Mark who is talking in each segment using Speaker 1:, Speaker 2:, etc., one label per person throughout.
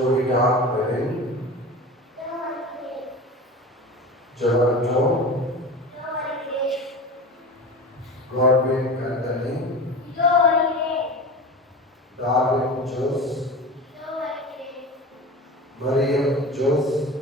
Speaker 1: जो विज्ञान प्रेमी जगन्नो Godwin Anthony Darwin Jose Mariam Jose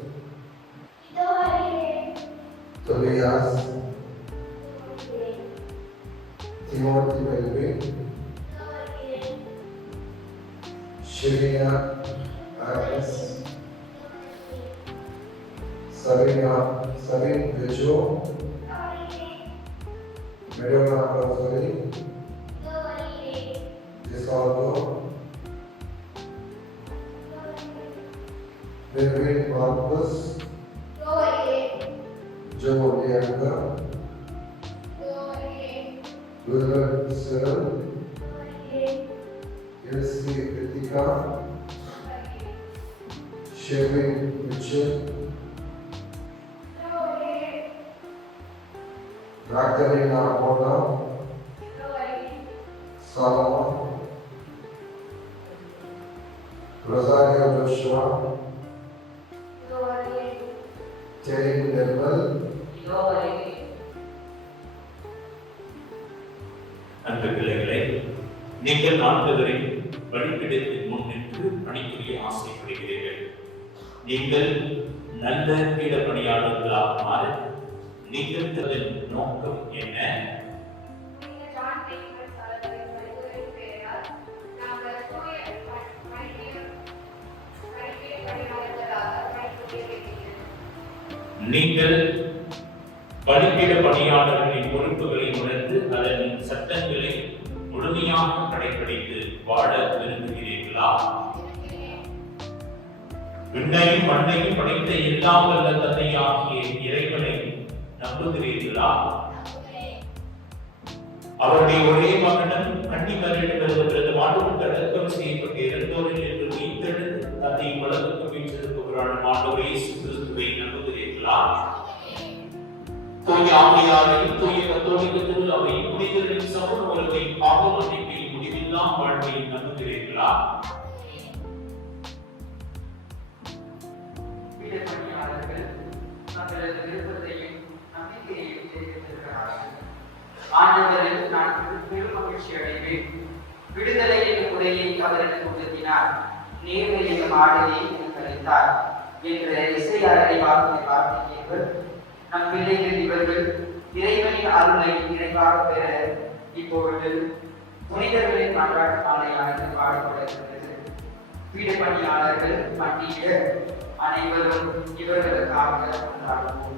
Speaker 1: Jesus. Glory. Joy and God. Glory. Good servant. Elsie Kritika. Sherwin Mitchell. Magdalena Mona. Solomon. Rosario Joshua. Terry Neville,
Speaker 2: அன்பு பிள்ளைகளை நீங்கள் ஆண்டவரின் வழிபிடத்தின் முன் நின்று பணிபுரிய ஆசைப்படுகிறீர்கள். நீங்கள் நல்ல பீட பணியாளர்களாக மாற நீங்கள் நோக்கம் என்ன? நீங்கள் பலிபீட பணியாளர்களின் பொறுப்புகளை உணர்ந்து அதன் சட்டங்களை முழுமையாக கடைபிடித்து வாழ விரும்புகிறீர்களா? விண்ணையும் மண்ணையும் படைத்த எல்லாம் வல்ல தந்தையாகிய இறைவனை நம்புகிறீர்களா? அவருடைய ஒரே மகனும் கன்னிமரிடமிருந்து மாண்டவன் அடக்கம் செய்யப்பட்டு இறந்தோரில் என்று உயிர்த்தெழுந்து தன்னை உலகத்துக்கு தூய ஆவியாரையும் தூய கத்தோலிக்க திருவிழாவையும் புனிதர்களின் சமூக உலகை பாவ மன்னிப்பையும் முடிவில்லா வாழ்வையும் நம்புகிறீர்களா?
Speaker 3: தங்களது விருப்பத்தையும் நம்பிக்கையையும் தெரிவித்திருக்கிறார்கள். ஆண்டவரில் நான் பெரும் மகிழ்ச்சி அடைவேன். விடுதலை என்னும் உரையை அவர் எனக்கு உறுத்தினார் நேர்மை என்னும் எனக்கு அளித்தார். என்ற இசையாளரை வார்த்தை வார்த்தைக்கு நம் பிள்ளைகள் இவர்கள் இறைவனின் அருளை நிறைவாக பெற இப்பொழுது புனிதர்களின் மன்றாட்டு மாலையானது பாடப்படுகிறது வீடு பணியாளர்கள் பண்டிகை அனைவரும் இவர்களுக்காக கொண்டாடுவோம்.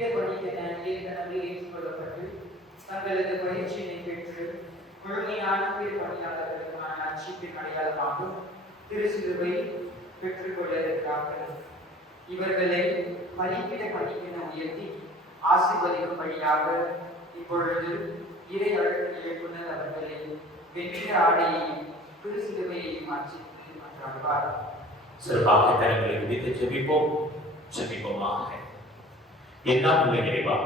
Speaker 3: பீட பணிக்கென ஏற்கனவே தங்களது பயிற்சியினை பெற்று முழுமையான பீட பணியாளர்களுக்கான அச்சிப்பின் அடையாளமாகும் திருச்சிலுவை பெற்றுக்கொள்ள இருக்கிறார்கள் இவர்களை பலிப்பிட பணிக்கென உயர்த்தி ஆசிர்வதிக்கும் வழியாக இப்பொழுது இறை அழகு இயக்குனர் அவர்களை வெற்றிட ஆடையையும் திருச்சிலுவையையும் மாற்றி மன்றாடுவார்.
Speaker 2: சிறப்பாக கரங்களை விதித்து ஜெபிப்போம் ஜெபிப்போமாக எல்லாம் உள்ள நிறைவா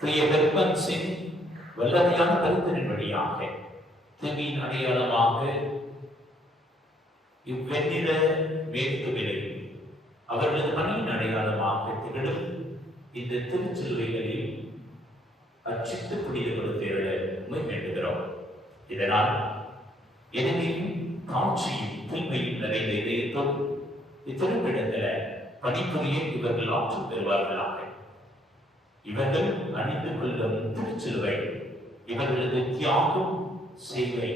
Speaker 2: தூய பெர்பன்ஸின் வல்லமையான கருத்தின் வழியாக தீவின் அடையாளமாக இவ்வெண்ணிற வேட்டுவிலை அவர்களது பணியின் அடையாளமாக திகழும் இந்த திருச்சிலுவைகளில் அச்சித்து புனித கொடுத்திருள உண்மை வேண்டுகிறோம் இதனால் எளிமையும் காட்சியும் தூய்மையும் நிறைந்த இதயத்தோடு இத்திருப்பிடத்தில் பணிபுரிய இவர்கள் ஆற்றல் பெறுவார்களாக. இவர்கள் அணிந்து கொள்ளும் திருச்சிலுவை இவர்களது தியாகம் சேவை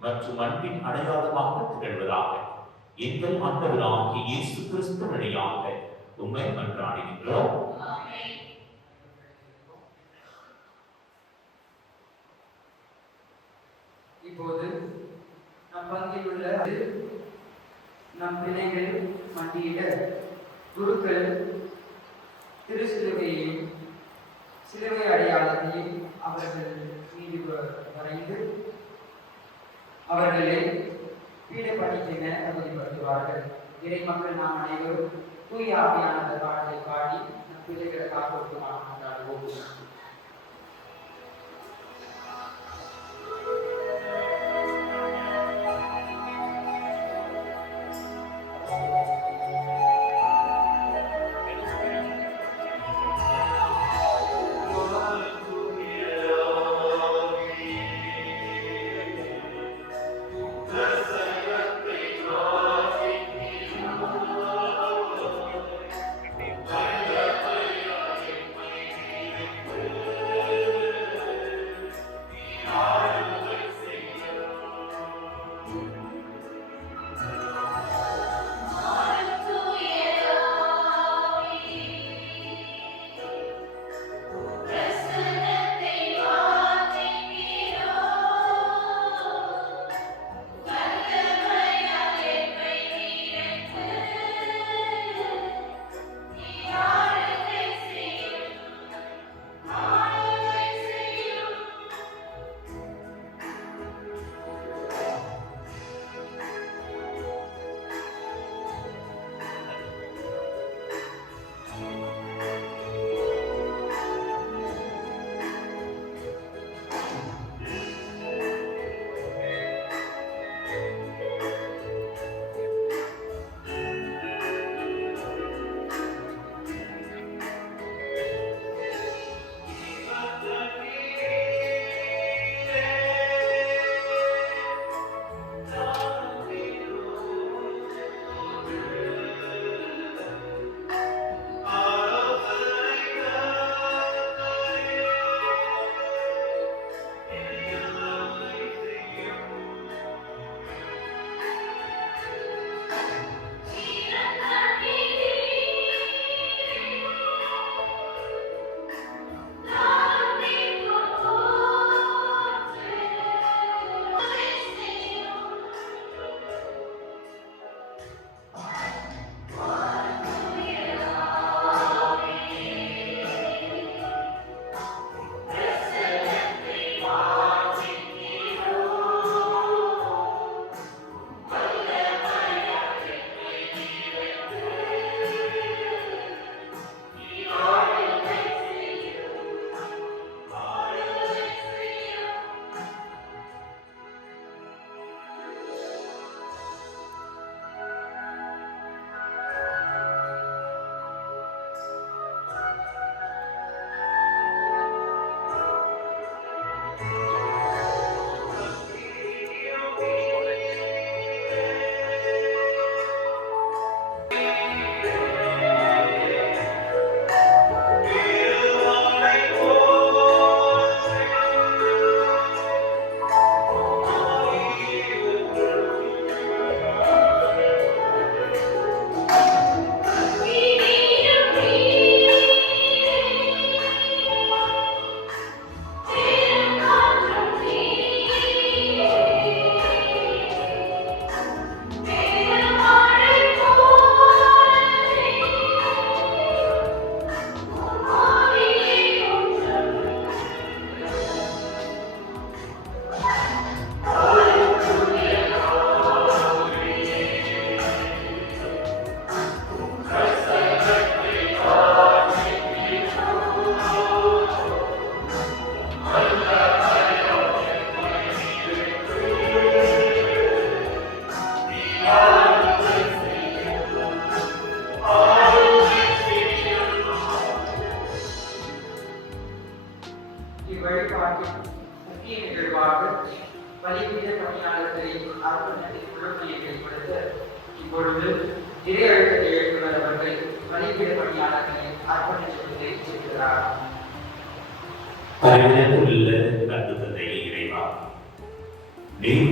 Speaker 2: மற்றும் அன்பின் அடையாளமாக திகழ்வதாக எங்கள் ஆண்டவராகிய இயேசு கிறிஸ்து வழியாக உண்மை மன்றாடுகின்றோம்
Speaker 3: இப்போது நம் பங்கில் உள்ள நம் பிள்ளைகள் மண்டியிட குருக்கள் திரு சிலுவை அடையாளத்தையும் அவர்கள் மீது வரைந்து அவர்களை பீட பணிக்கென தகுதிப்படுத்துவார்கள் இறை மக்கள் நாம் அனைவரும் தூய ஆவியான பாடலை பாடி நம் பிள்ளைகளுக்காக ஒட்டுமாக கொண்டாடுவோம்.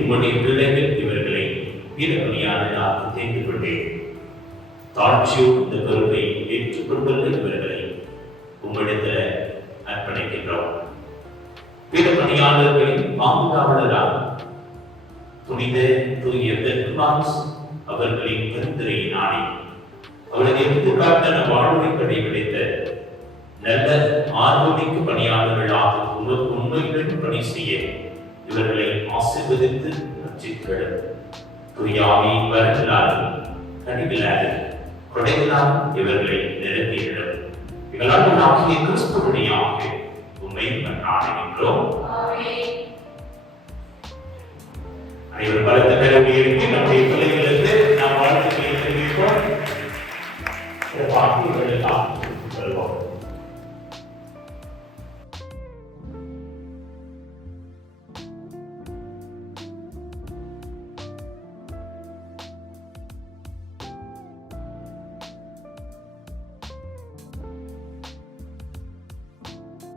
Speaker 2: உம்முடைய பிள்ளைகள் இவர்களை வீரபணியாளராக தேர்ந்து கொண்டேன். தாட்சியோடு இந்த பொறுப்பை ஏற்றுக்கொண்டுள்ள இவர்களை உம்மிடத்தில் அர்ப்பணிக்கின்றோம். வீரபணியாளர்களின் பாதுகாவலராக புனித தூய பெர்மான்ஸ் அவர்களின் பரிந்துரையை நாடி அவரது எடுத்துக்காட்டான வாழ்வை கடைபிடித்த நல்ல ஆர்வமிக்க பணியாளர்களாக உங்களுக்கு உண்மையுடன் பணி செய்ய இவர்களை ஆசீர்வதித்து ரட்சித்துவிடும். துயாவின் வரங்களால் கனிகளால் கொடைகளால் இவர்களை நிரப்பிவிடும் இவர்களால் ஆகிய கிறிஸ்துவனையாக உண்மை மன்றாடுகின்றோம் அனைவரும் பலத்த கருவியை நம்முடைய பிள்ளைகளை